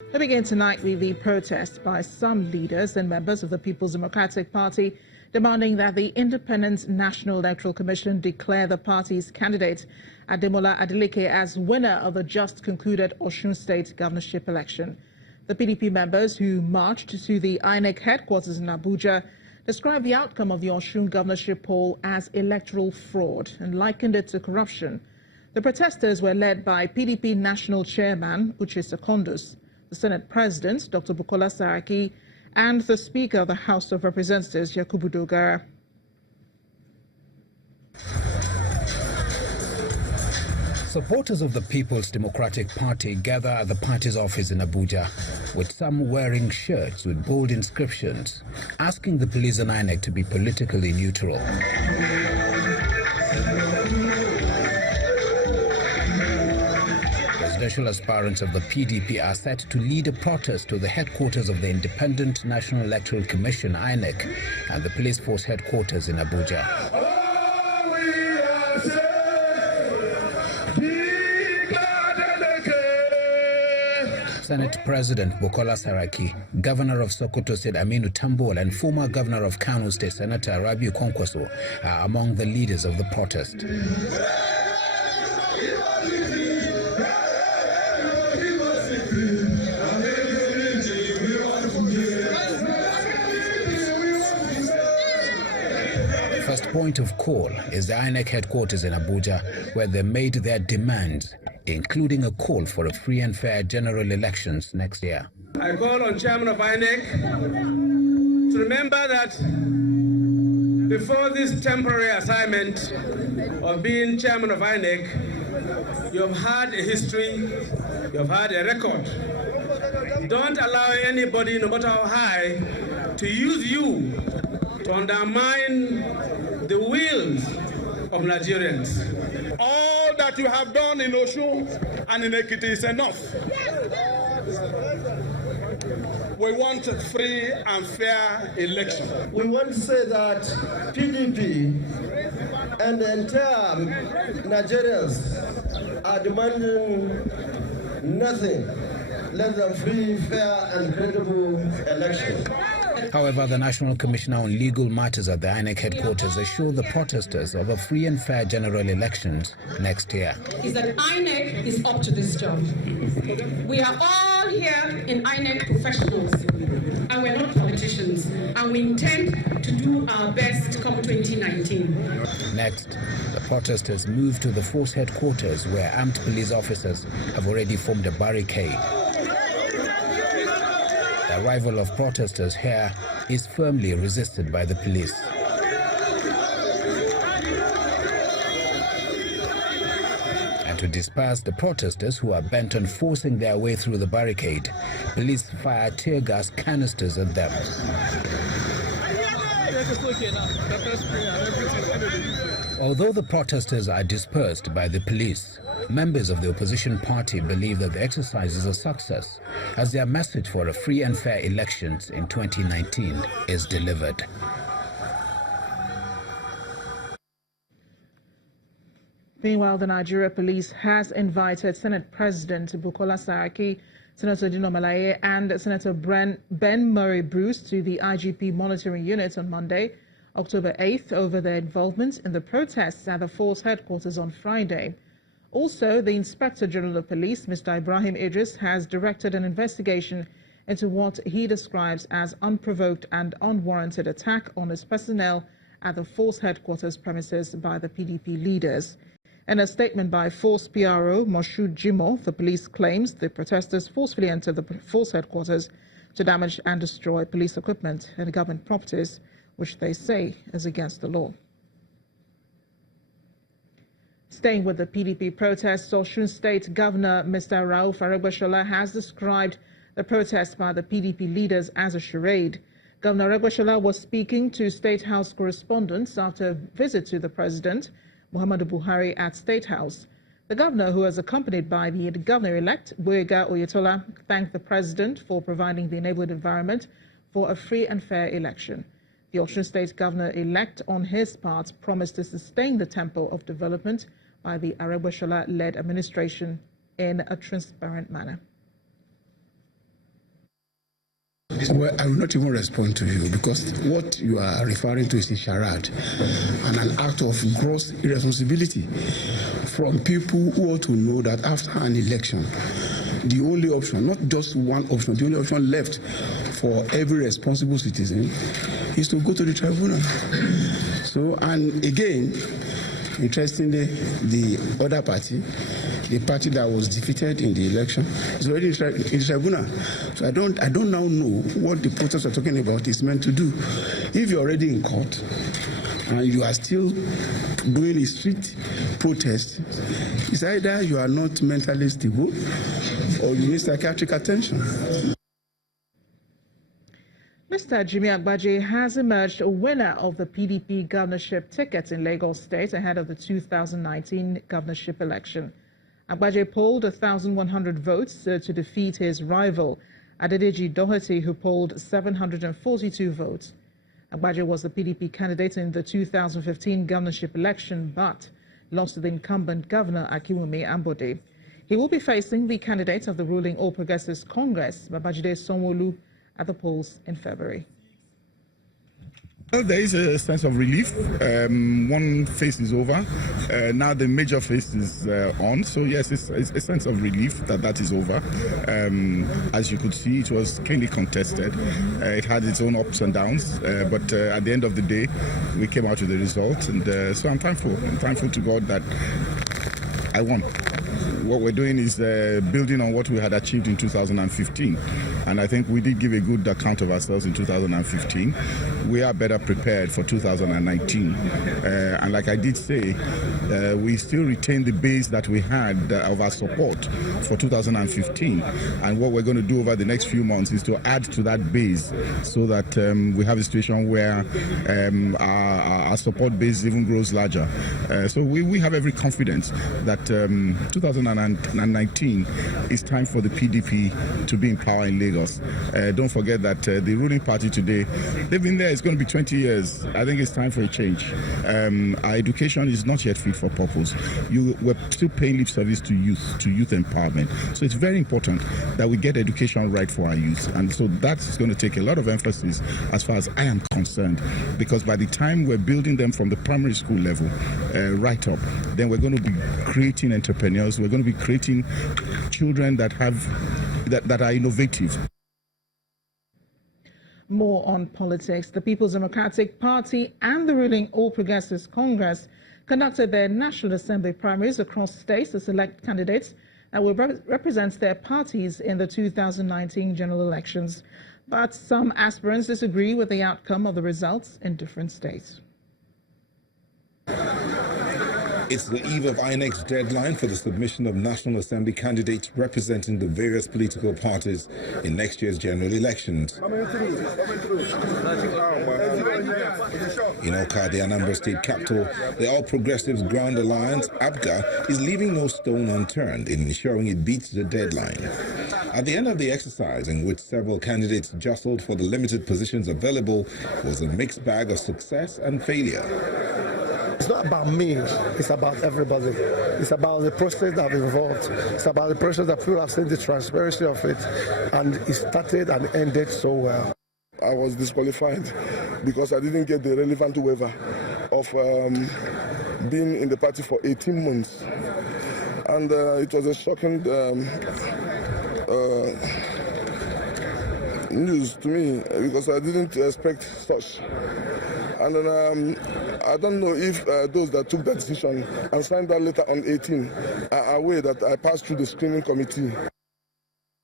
We begin tonight with the protest by some leaders and members of the People's Democratic Party demanding that the Independent National Electoral Commission declare the party's candidate, Ademola Adeleke, as winner of the just concluded Osun State governorship election. The PDP members who marched to the INEC headquarters in Abuja described the outcome of the Osun governorship poll as electoral fraud and likened it to corruption. The protesters were led by PDP National Chairman Uche Secondus, the Senate President, Dr. Bukola Saraki, and the Speaker of the House of Representatives, Yakubu Dogara. Supporters of the People's Democratic Party gather at the party's office in Abuja, with some wearing shirts with bold inscriptions, asking the police and INEC to be politically neutral. Presidential aspirants of the PDP are set to lead a protest to the headquarters of the Independent National Electoral Commission, INEC, and the police force headquarters in Abuja. Senate President Bukola Saraki, Governor of Sokoto State Aminu Tambol, and former Governor of Kano State Senator Rabiu Kwankwaso are among the leaders of the protest. First point of call is the INEC headquarters in Abuja, where they made their demands, including a call for a free and fair general elections next year. I call on Chairman of INEC to remember that before this temporary assignment of being Chairman of INEC, you have had a history, you have had a record. Don't allow anybody, no matter how high, to use you to undermine the wills of Nigerians. All that you have done in Osun and in Ekiti is enough. We want a free and fair election. We want to say that PDP and the entire Nigerians are demanding nothing less than free, fair, and credible election. However, the National Commissioner on Legal Matters at the INEC headquarters assured the protesters of a free and fair general elections next year. Is that INEC is up to this job. We are all here in INEC professionals, and we're not politicians, and we intend to do our best come 2019. Next, the protesters moved to the force headquarters, where armed police officers have already formed a barricade. The arrival of protesters here is firmly resisted by the police. And to disperse the protesters who are bent on forcing their way through the barricade, police fire tear gas canisters at them. Although the protesters are dispersed by the police, members of the opposition party believe that the exercise is a success, as their message for a free and fair elections in 2019 is delivered. Meanwhile, the Nigeria police has invited Senate President Bukola Saraki, Senator Dino Melaye, and Senator Ben Murray Bruce to the IGP monitoring unit on Monday, October 8th, over their involvement in the protests at the force headquarters on Friday. Also, the Inspector General of Police, Mr. Ibrahim Idris, has directed an investigation into what he describes as unprovoked and unwarranted attack on his personnel at the force headquarters premises by the PDP leaders. In a statement by Force PRO Moshood Jimo, the police claims the protesters forcefully entered the force headquarters to damage and destroy police equipment and government properties, which they say is against the law. Staying with the PDP protests, Osun State Governor Mr. Rauf Aregbesola has described the protest by the PDP leaders as a charade. Governor Aregbesola was speaking to State House correspondents after a visit to the President, Muhammadu Buhari, at State House. The governor, who was accompanied by the governor-elect, Boyega Oyetola, thanked the President for providing the enabled environment for a free and fair election. The Osun State Governor-elect, on his part, promised to sustain the tempo of development by the Aregbesola-led administration in a transparent manner. Well, I will not even respond to you because what you are referring to is a charade and an act of gross irresponsibility from people who ought to know that after an election, the only option, not just one option, the only option left for every responsible citizen is to go to the tribunal. So, and again, interestingly, the other party, the party that was defeated in the election, is already in the tribunal. So I don't now know what the protest we're talking about is meant to do. If you're already in court and you are still doing a street protest, it's either you are not mentally stable or you need psychiatric attention. Mr. Jimmy Agbaje has emerged a winner of the PDP governorship ticket in Lagos State ahead of the 2019 governorship election. Agbaje polled 1,100 votes to defeat his rival, Adedeji Doherty, who polled 742 votes. Agbaje was the PDP candidate in the 2015 governorship election, but lost to the incumbent governor, Akiwumi Ambode. He will be facing the candidate of the ruling All Progressives Congress, Babajide Sanwo-Olu, at the polls in February. Well, there is a sense of relief. One phase is over. Now the major phase is on. So yes, it's a sense of relief that is over. As you could see, it was keenly contested. It had its own ups and downs. But at the end of the day, we came out with the result. And so I'm thankful. I'm thankful to God that I won. What we're doing is building on what we had achieved in 2015. And I think we did give a good account of ourselves in 2015. We are better prepared for 2019. And like I did say, we still retain the base that we had of our support for 2015. And what we're going to do over the next few months is to add to that base so that we have a situation where our support base even grows larger. So we have every confidence that 2019 is time for the PDP to be in power in Lagos. Don't forget that the ruling party today, they've been there, it's going to be 20 years. I think it's time for a change. Our education is not yet fit for purpose. We're still paying lip service to youth empowerment. So it's very important that we get education right for our youth. And so that's going to take a lot of emphasis as far as I am concerned, because by the time we're building them from the primary school level right up, then we're going to be creating entrepreneurs. We're going to be creating children that are innovative. More on politics. The People's Democratic Party and the ruling All Progressives Congress conducted their National Assembly primaries across states to select candidates that will represent their parties in the 2019 general elections. But some aspirants disagree with the outcome of the results in different states. It's the eve of INEC's deadline for the submission of National Assembly candidates representing the various political parties in next year's general elections. In Oka, the Anambra State capital, the All Progressives Grand Alliance, APGA, is leaving no stone unturned in ensuring it beats the deadline. At the end of the exercise, in which several candidates jostled for the limited positions available, was a mixed bag of success and failure. It's not about me, it's about everybody. It's about the process that involved. It's about the process that people have seen the transparency of it, and it started and ended so well. I was disqualified because I didn't get the relevant waiver of being in the party for 18 months. And it was a shocking news to me because I didn't expect such. And then I don't know if those that took that decision and signed that letter on 18 are aware that I passed through the screening committee.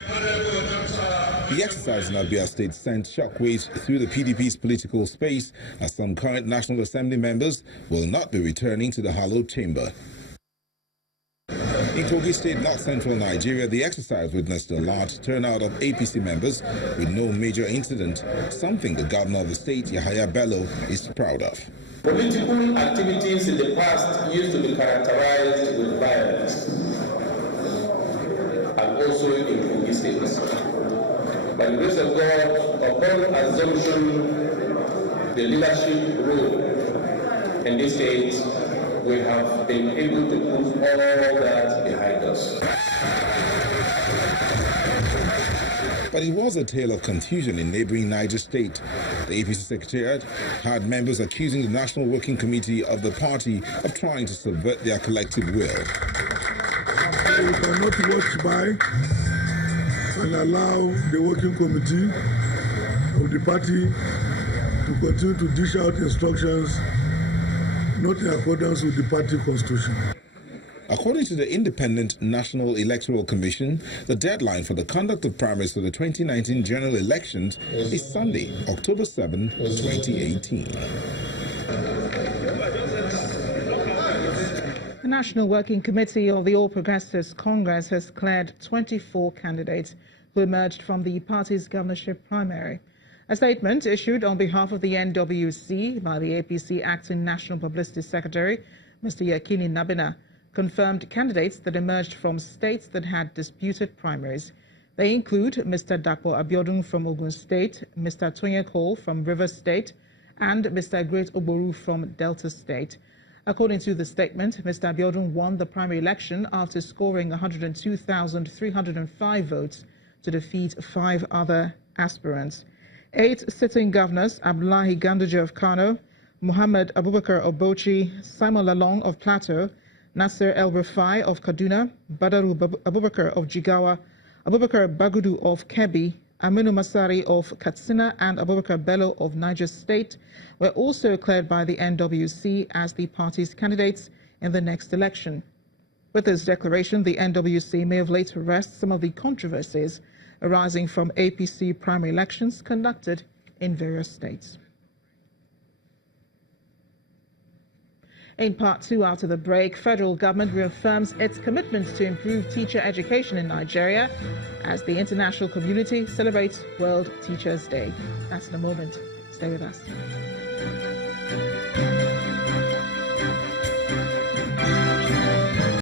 The exercise in Abia State sent shockwaves through the PDP's political space, as some current National Assembly members will not be returning to the hallowed chamber. In Kogi State, north central Nigeria, the exercise witnessed a large turnout of APC members with no major incident, something the governor of the state, Yahaya Bello, is proud of. Political activities in the past used to be characterized with violence, and also in Kogi State. By the grace of God, upon assumption the leadership role in this state, we have been able to put all that behind us. But it was a tale of confusion in neighboring Niger State. The APC Secretariat had members accusing the National Working Committee of the party of trying to subvert their collective will. We cannot watch by and allow the working committee of the party to continue to dish out instructions not in accordance with the party constitution. According to the Independent National Electoral Commission, the deadline for the conduct of primaries for the 2019 general elections is Sunday, October 7, 2018. The National Working Committee of the All Progressives Congress has cleared 24 candidates who emerged from the party's governorship primary. A statement issued on behalf of the NWC by the APC Acting National Publicity Secretary, Mr. Yakini Nabina, confirmed candidates that emerged from states that had disputed primaries. They include Mr. Dapo Abiodun from Ogun State, Mr. Tonye Cole from Rivers State, and Mr. Great Oboru from Delta State. According to the statement, Mr. Abiodun won the primary election after scoring 102,305 votes to defeat 5 other aspirants. 8 sitting governors, Abdullahi Ganduje of Kano, Muhammad Abubakar of Bauchi, Simon Lalong of Plateau, Nasser El Rufai of Kaduna, Badaru Abubakar of Jigawa, Abubakar Bagudu of Kebbi, Aminu Masari of Katsina, and Abubakar Bello of Niger State were also declared by the NWC as the party's candidates in the next election. With this declaration, the NWC may have laid to rest some of the controversies arising from APC primary elections conducted in various states. In part 2, after the break, federal government reaffirms its commitment to improve teacher education in Nigeria as the international community celebrates World Teachers' Day. That's in a moment. Stay with us.